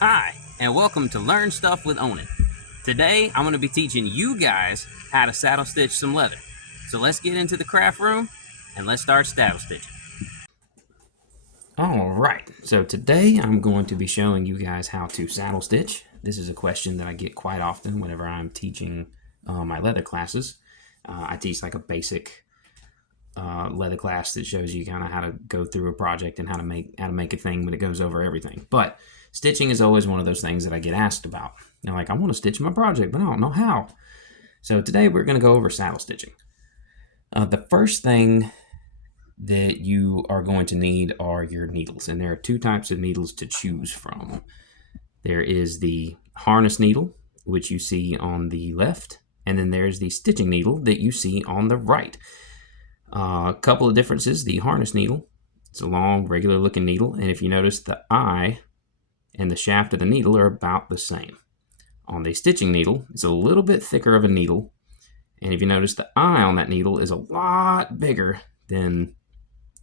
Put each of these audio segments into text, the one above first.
Hi, and welcome to Learn Stuff with Onen. Today, I'm going to be teaching you guys how to saddle stitch some leather. So let's get into the craft room and let's start saddle stitching. All right, so today I'm going to be showing you guys how to saddle stitch. This is a question that I get quite often whenever I'm teaching my leather classes. I teach like a basic leather class that shows you kind of how to go through a project and how to make a thing when it goes over everything. But stitching is always one of those things that I get asked about. They're like, I want to stitch my project, but I don't know how. So today we're going to go over saddle stitching. The first thing that you are going to need are your needles, and there are two types of needles to choose from. There is the harness needle, which you see on the left, and then there's the stitching needle that you see on the right. A couple of differences. The harness needle, it's a long, regular looking needle, and if you notice, the eye and the shaft of the needle are about the same. On the stitching needle, it's a little bit thicker of a needle, and if you notice, the eye on that needle is a lot bigger than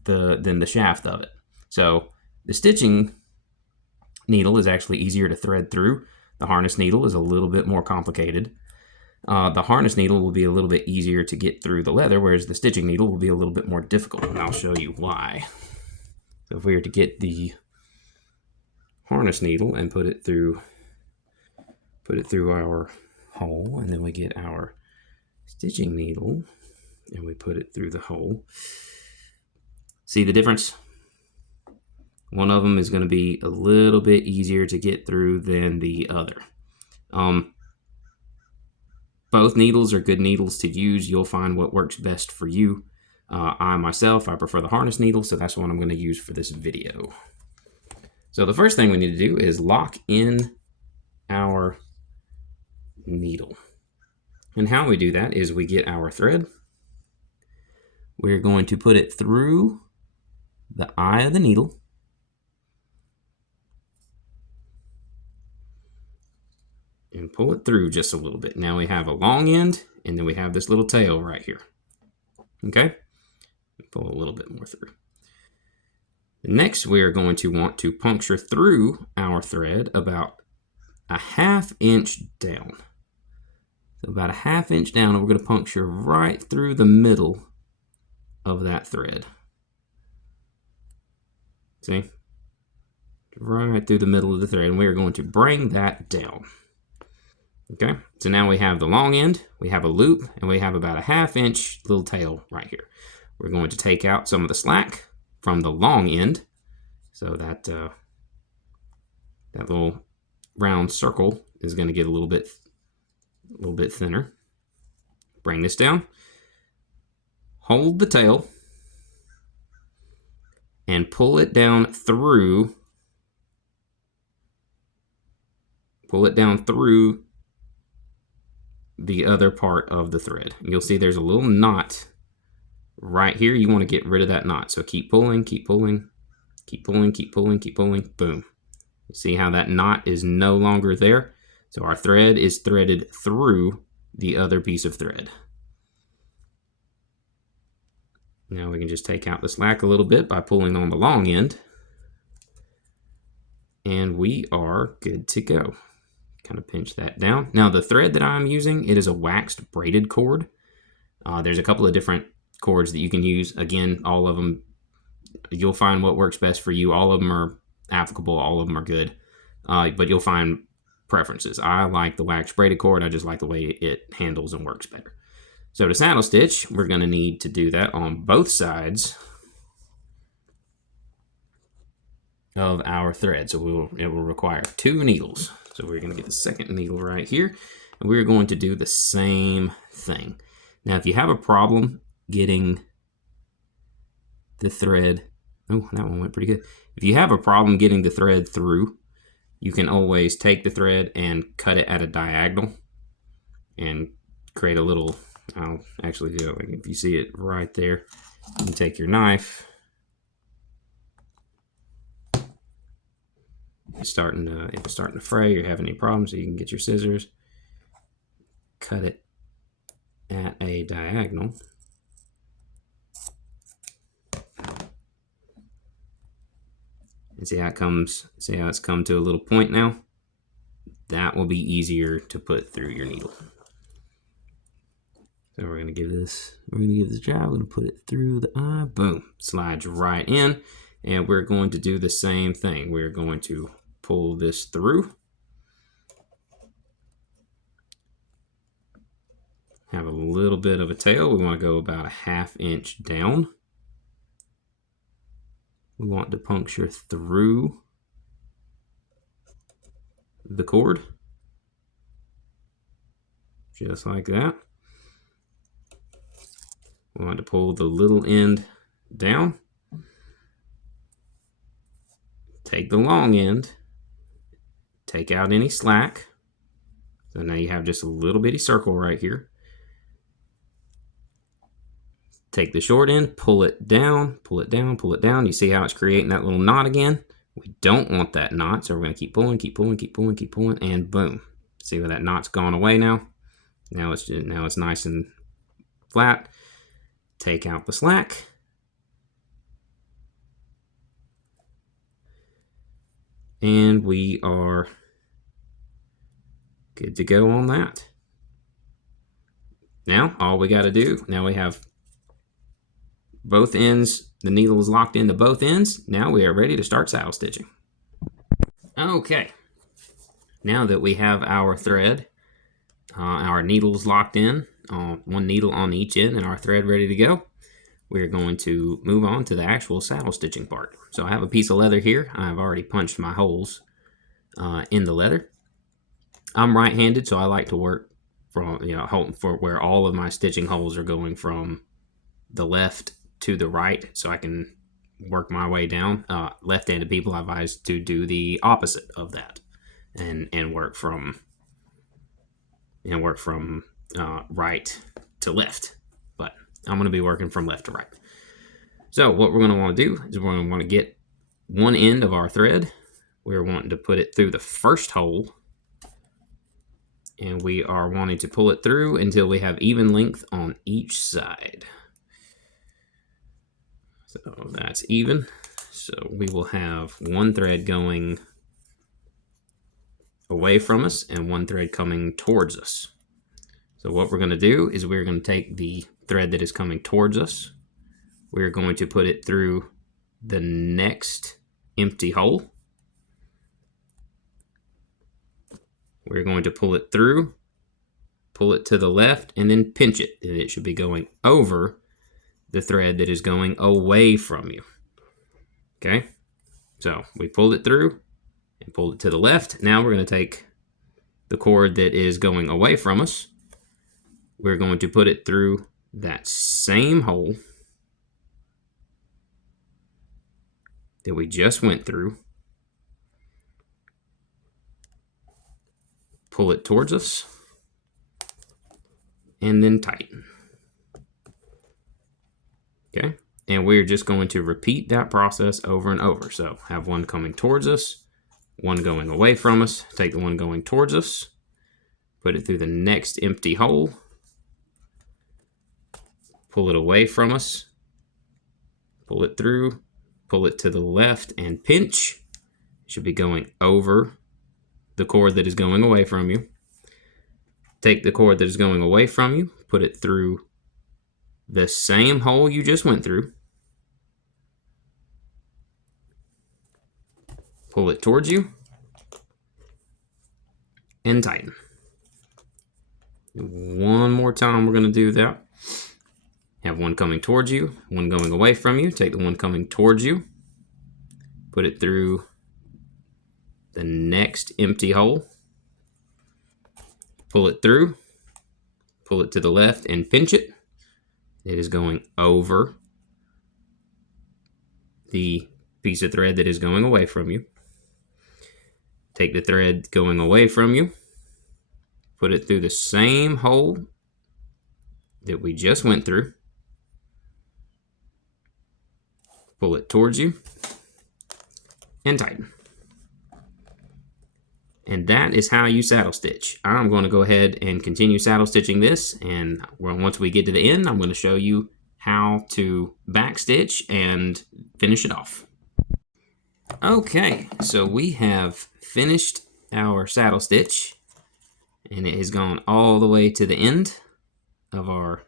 the shaft of it. So the stitching needle is actually easier to thread through. The harness needle is a little bit more complicated. The harness needle will be a little bit easier to get through the leather, whereas the stitching needle will be a little bit more difficult, and I'll show you why. So if we were to get the harness needle and put it through our hole, and then we get our stitching needle and we put it through the hole. See the difference? One of them is going to be a little bit easier to get through than the other. Both needles are good needles to use. You'll find what works best for you. I prefer the harness needle, so that's what I'm going to use for this video. So the first thing we need to do is lock in our needle. And how we do that is we get our thread. We're going to put it through the eye of the needle. And pull it through just a little bit. Now we have a long end, and then we have this little tail right here. Okay? Pull a little bit more through. Next, we are going to want to puncture through our thread about a ½ inch down. So about a ½ inch down, and we're going to puncture right through the middle of that thread. See? Right through the middle of the thread, and we are going to bring that down. Okay, so now we have the long end, we have a loop, and we have about a ½ inch little tail right here. We're going to take out some of the slack from the long end, so that little round circle is going to get a little bit thinner. Bring this down, hold the tail, and pull it down through. The other part of the thread. You'll see there's a little knot right here. You want to get rid of that knot. So keep pulling, keep pulling, keep pulling, keep pulling, keep pulling. Boom. You see how that knot is no longer there? So our thread is threaded through the other piece of thread. Now we can just take out the slack a little bit by pulling on the long end. And we are good to go. Kind of pinch that down. Now the thread that I'm using, it is a waxed braided cord. There's a couple of different cords that you can use. Again, all of them, you'll find what works best for you. All of them are applicable. All of them are good. But you'll find preferences. I like the waxed braided cord. I just like the way it handles and works better. So to saddle stitch, we're going to need to do that on both sides of our thread. So it will require 2 needles. So we're going to get the second needle right here, and we're going to do the same thing. Now, if you have a problem getting the thread, oh, that one went pretty good. If you have a problem getting the thread through, you can always take the thread and cut it at a diagonal and create a little, I'll actually do it. Like if you see it right there, you can take your knife. If it's starting to fray, you're having any problems, so you can get your scissors, cut it at a diagonal, And see how it comes, see how it's come to a little point now? That will be easier to put through your needle. So we're gonna give this a try. We're gonna put it through the eye. Boom, slides right in. And we're going to do the same thing. We're going to pull this through. Have a little bit of a tail. We want to go about a 1/2 inch down. We want to puncture through the cord, just like that. We want to pull the little end down. Take the long end, take out any slack. So now you have just a little bitty circle right here. Take the short end, pull it down, pull it down, pull it down. You see how it's creating that little knot again? We don't want that knot, so we're gonna keep pulling, keep pulling, keep pulling, keep pulling, and boom. See where that knot's gone away now? Now it's nice and flat. Take out the slack. And we are good to go on that. Now, all we got to do, now we have both ends, the needle is locked into both ends. Now we are ready to start saddle stitching. Okay, now that we have our thread, our needles locked in, one needle on each end and our thread ready to go, we're going to move on to the actual saddle stitching part. So I have a piece of leather here. I've already punched my holes in the leather. I'm right-handed, so I like to work from, for where all of my stitching holes are going from the left to the right, so I can work my way down. Left-handed people, I advise to do the opposite of that, and work from right to left. But I'm going to be working from left to right. So what we're going to want to do is we're going to want to get one end of our thread. We're wanting to put it through the first hole, and we are wanting to pull it through until we have even length on each side. So that's even. So we will have one thread going away from us and one thread coming towards us. So what we're going to do is we're going to take the thread that is coming towards us. We're going to put it through the next empty hole. We're going to pull it through, pull it to the left, and then pinch it. And it should be going over the thread that is going away from you. Okay, so we pulled it through and pulled it to the left. Now we're going to take the cord that is going away from us. We're going to put it through that same hole that we just went through. Pull it towards us and then tighten. Okay, and we're just going to repeat that process over and over. So have one coming towards us, one going away from us, take the one going towards us, put it through the next empty hole, pull it away from us, pull it through, pull it to the left and pinch. It should be going over the cord that is going away from you. Take the cord that is going away from you, put it through the same hole you just went through, pull it towards you, and tighten. One more time we're going to do that. Have one coming towards you, one going away from you. Take the one coming towards you, put it through the next empty hole, pull it through, pull it to the left and pinch it. It is going over the piece of thread that is going away from you. Take the thread going away from you, put it through the same hole that we just went through, pull it towards you, and tighten. And that is how you saddle stitch. I'm going to go ahead and continue saddle stitching this, and once we get to the end, I'm going to show you how to back stitch and finish it off. Okay, so we have finished our saddle stitch, and it has gone all the way to the end of our,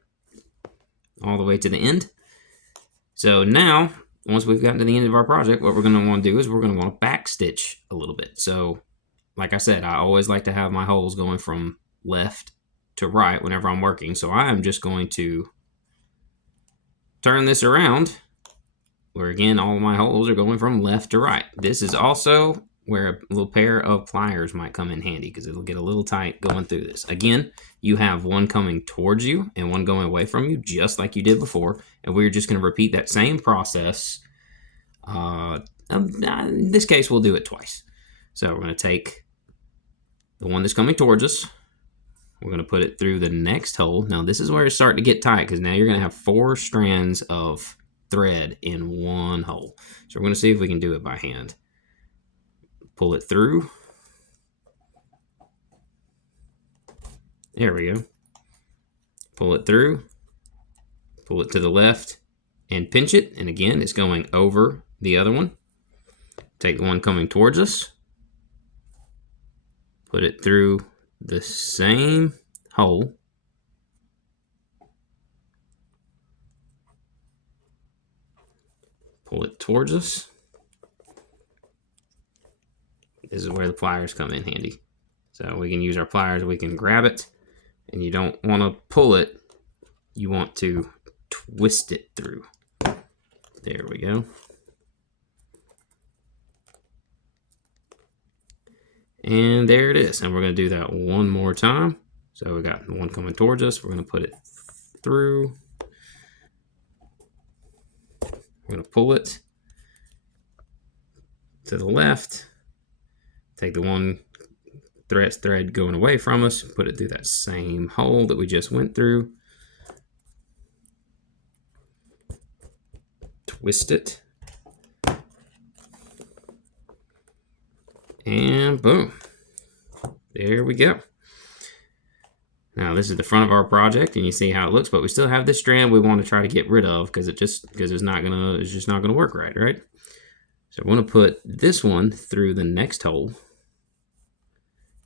So now, once we've gotten to the end of our project, what we're going to want to do is we're going to want to back stitch a little bit. So, like I said, I always like to have my holes going from left to right whenever I'm working. So I am just going to turn this around, where again, all of my holes are going from left to right. This is also where a little pair of pliers might come in handy, because it'll get a little tight going through this. Again, you have one coming towards you and one going away from you, just like you did before. And we're just going to repeat that same process. In this case, we'll do it twice. So we're going to take the one that's coming towards us. We're going to put it through the next hole. Now, this is where it's starting to get tight, because now you're going to have 4 strands of thread in one hole. So we're going to see if we can do it by hand. Pull it through. There we go. Pull it through. Pull it to the left and pinch it. And again, it's going over the other one. Take the one coming towards us. Put it through the same hole. Pull it towards us. This is where the pliers come in handy. So we can use our pliers, we can grab it, and you don't want to pull it, you want to twist it through. There we go. And there it is. And we're going to do that one more time. So we got the one coming towards us. We're going to put it through. We're going to pull it to the left. Take the one thread going away from us. Put it through that same hole that we just went through. Twist it. And boom. There we go. Now this is the front of our project, and you see how it looks, but we still have this strand we want to try to get rid of because it's just not gonna work right? So we're gonna put this one through the next hole,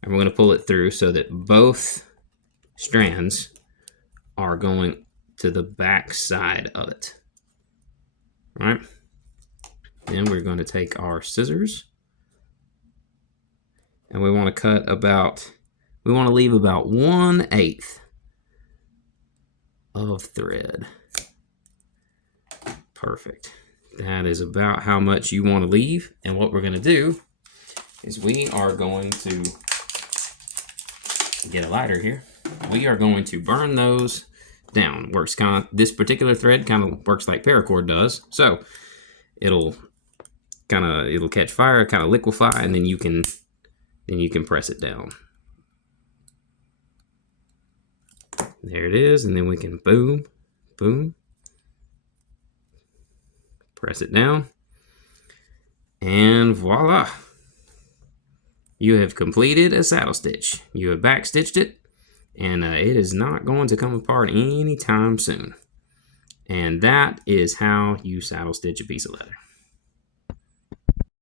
and we're gonna pull it through so that both strands are going to the back side of it. All right. Then we're going to take our scissors, and we want to cut we want to leave about 1/8 of thread. Perfect. That is about how much you want to leave. And what we're going to do is we are going to get a lighter here. We are going to burn those down. This particular thread kind of works like paracord does. So it'll catch fire, kind of liquefy, and then you can press it down. There it is, and then we can boom, boom, press it down, and voila! You have completed a saddle stitch. You have back stitched it, and it is not going to come apart anytime soon. And that is how you saddle stitch a piece of leather.